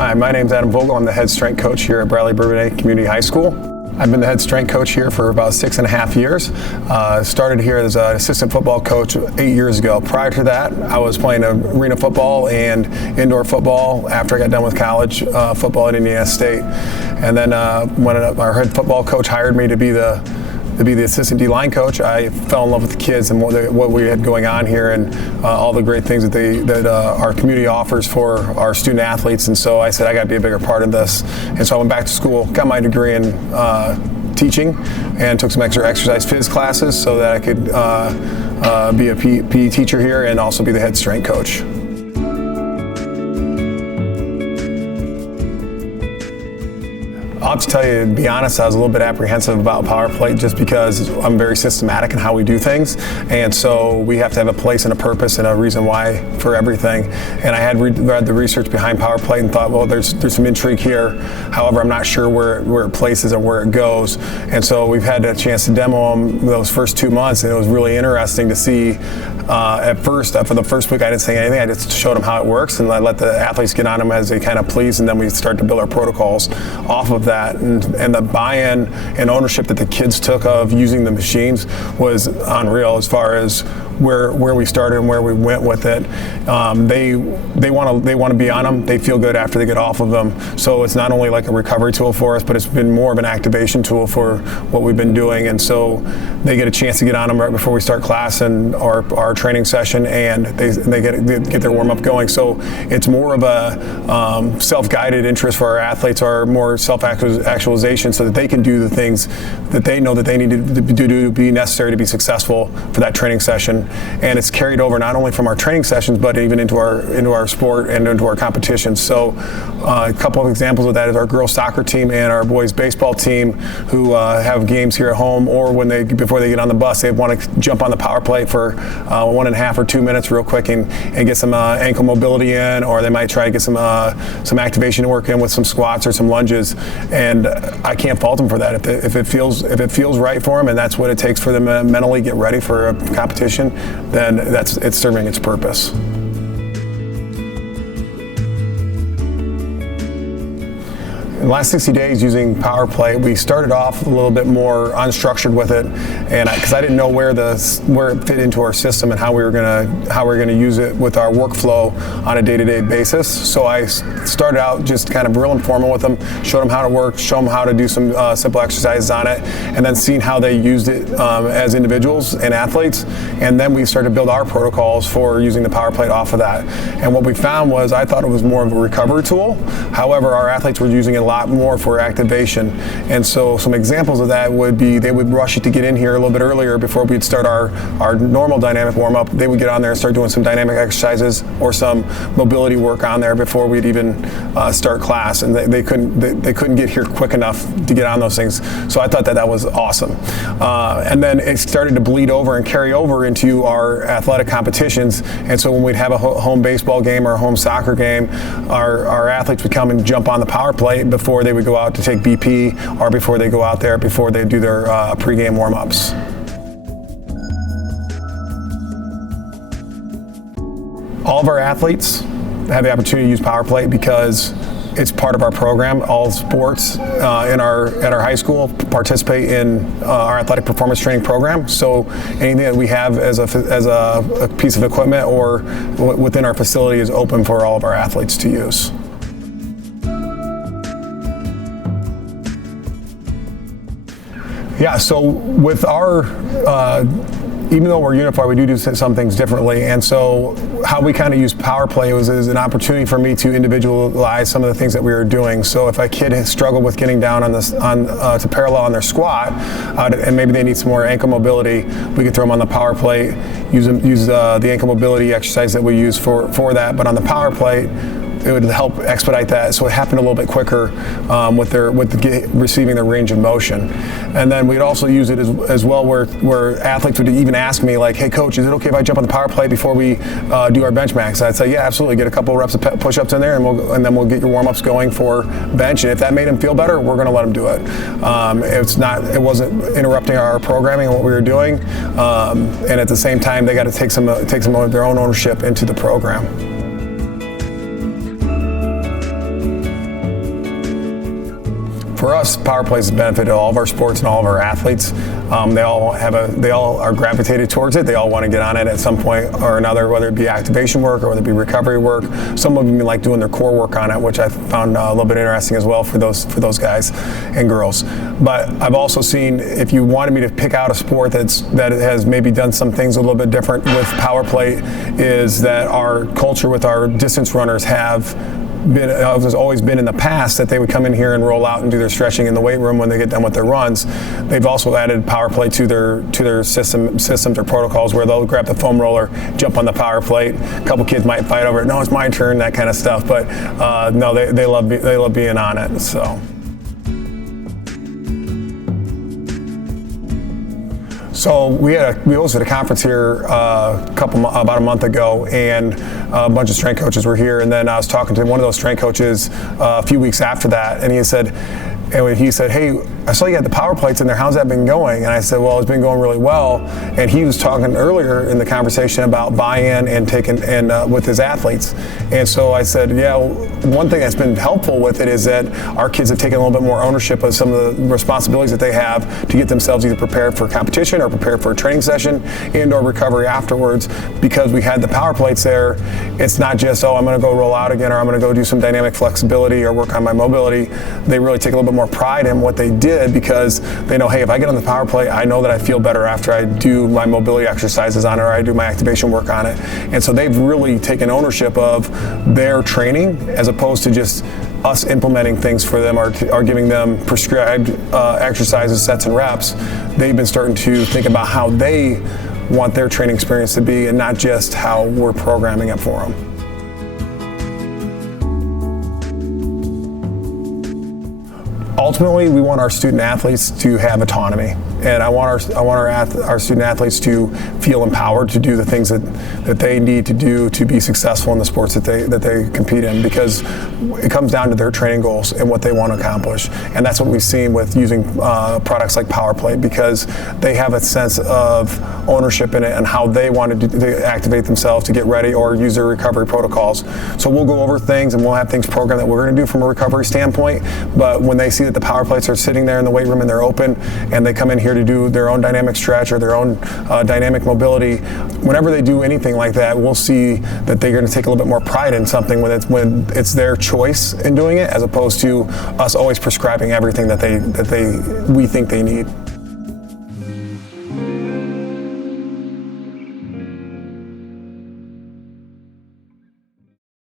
Hi, my name's Adam Vogel. I'm the head strength coach here at Bradley-Bourbonnais Community High School. I've been the head strength coach here for about 6.5 years. Started here as an assistant football coach 8 years ago. Prior to that, I was playing arena football and indoor football after I got done with college football at Indiana State. And then when our head football coach hired me to be the assistant D-line coach, I fell in love with the kids and what we had going on here and all the great things that our community offers for our student athletes. And so I said, I got to be a bigger part of this. And so I went back to school, got my degree in teaching, and took some extra exercise phys classes so that I could be a PE teacher here and also be the head strength coach. I'll have to tell you, to be honest, I was a little bit apprehensive about power plate just because I'm very systematic in how we do things, and so we have to have a place and a purpose and a reason why for everything. And I had read the research behind power plate and thought, well, there's some intrigue here. However, I'm not sure where it places or where it goes. And so we've had a chance to demo them those first 2 months, and it was really interesting to see. At first, for the first week, I didn't say anything. I just showed them how it works, and I let the athletes get on them as they kind of please, and then we start to build our protocols off of that. And the buy-in and ownership that the kids took of using the machines was unreal as far as where we started and where we went with it. They want to be on them. They feel good after they get off of them. So it's not only like a recovery tool for us, but it's been more of an activation tool for what we've been doing. And so they get a chance to get on them right before we start class and our training session, and they get their warm-up going. So it's more of a self-guided interest for our athletes, or more self-actualization, so that they can do the things that they know that they need to do to be necessary to be successful for that training session. And it's carried over not only from our training sessions, but even into our sport and into our competitions. So a couple of examples of that is our girls soccer team and our boys baseball team, who have games here at home, or before they get on the bus, they want to jump on the power plate for 1.5 or 2 minutes real quick and get some ankle mobility in, or they might try to get some activation work in with some squats or some lunges. And I can't fault them for that. If it feels right for them, and that's what it takes for them to mentally get ready for a competition, then it's serving its purpose. In the last 60 days using power plate, we started off a little bit more unstructured with it, and because I didn't know where it fit into our system and how we were gonna use it with our workflow on a day-to-day basis. So I started out just kind of real informal with them, showed them how to work, show them how to do some simple exercises on it, and then seeing how they used it as individuals and athletes. And then we started to build our protocols for using the power plate off of that. And what we found was, I thought it was more of a recovery tool. However, our athletes were using it a lot more for activation. And so some examples of that would be, they would rush it to get in here a little bit earlier before we'd start our normal dynamic warm-up. They would get on there and start doing some dynamic exercises or some mobility work on there before we'd even start class. And they couldn't get here quick enough to get on those things. So I thought that was awesome. And then it started to bleed over and carry over into our athletic competitions. And so when we'd have a home baseball game or a home soccer game, our athletes would come and jump on the power plate before they would go out to take BP, or before they go out there, before they do their pregame warm-ups. All of our athletes have the opportunity to use power plate because it's part of our program. All sports at our high school participate in our athletic performance training program. So anything that we have as a piece of equipment or within our facility is open for all of our athletes to use. Yeah, so with our, even though we're unified, we do some things differently. And so how we kind of use power play is an opportunity for me to individualize some of the things that we were doing. So if a kid has struggled with getting down to parallel on their squat, and maybe they need some more ankle mobility, we could throw them on the power plate, use the ankle mobility exercise that we use for that. But on the power plate, it would help expedite that, so it happened a little bit quicker receiving the range of motion. And then we'd also use it as well where athletes would even ask me, like, hey coach, is it okay if I jump on the power plate before we do our bench max? I'd say, yeah, absolutely, get a couple reps of push-ups in there, and then we'll get your warm-ups going for bench. And if that made them feel better, we're gonna let them do it. It wasn't interrupting our programming and what we were doing. And at the same time, they got to take some of their own ownership into the program. For us, power plays has benefited all of our sports and all of our athletes. They all are gravitated towards it. They all want to get on it at some point or another, whether it be activation work or whether it be recovery work. Some of them like doing their core work on it, which I found a little bit interesting as well for those guys and girls. But I've also seen, if you wanted me to pick out a sport that has maybe done some things a little bit different with power plate, is that our culture with our distance runners has always been in the past that they would come in here and roll out and do their stretching in the weight room when they get done with their runs. They've also added power plate to their systems or protocols, where they'll grab the foam roller, jump on the power plate. A couple kids might fight over it. No, it's my turn, that kind of stuff. But no, they love being on it. So we hosted a conference here about a month ago, and a bunch of strength coaches were here. And then I was talking to one of those strength coaches a few weeks after that, and he said, "Hey, I saw you had the power plates in there. How's that been going?" And I said, "Well, it's been going really well." And he was talking earlier in the conversation about buy-in and with his athletes. And so I said, "Yeah, one thing that's been helpful with it is that our kids have taken a little bit more ownership of some of the responsibilities that they have to get themselves either prepared for competition or prepared for a training session and/or recovery afterwards. Because we had the power plates there, it's not just, oh, I'm going to go roll out again, or I'm going to go do some dynamic flexibility or work on my mobility. They really take a little bit more pride in what they did, because they know, hey, if I get on the power plate, I know that I feel better after I do my mobility exercises on it, or I do my activation work on it. And so they've really taken ownership of their training, as opposed to just us implementing things for them or giving them prescribed exercises, sets, and reps. They've been starting to think about how they want their training experience to be, and not just how we're programming it for them. Ultimately, we want our student athletes to have autonomy, and I want our student athletes to feel empowered to do the things that they need to do to be successful in the sports that they compete in, because it comes down to their training goals and what they want to accomplish. And that's what we've seen with using products like PowerPlate, because they have a sense of ownership in it and how they want to activate themselves to get ready or use their recovery protocols. So we'll go over things and we'll have things programmed that we're going to do from a recovery standpoint, but when they see that the power plates are sitting there in the weight room and they're open, and they come in here to do their own dynamic stretch or their own dynamic mobility, whenever they do anything like that, we'll see that they're going to take a little bit more pride in something when it's their choice in doing it, as opposed to us always prescribing everything that we think they need.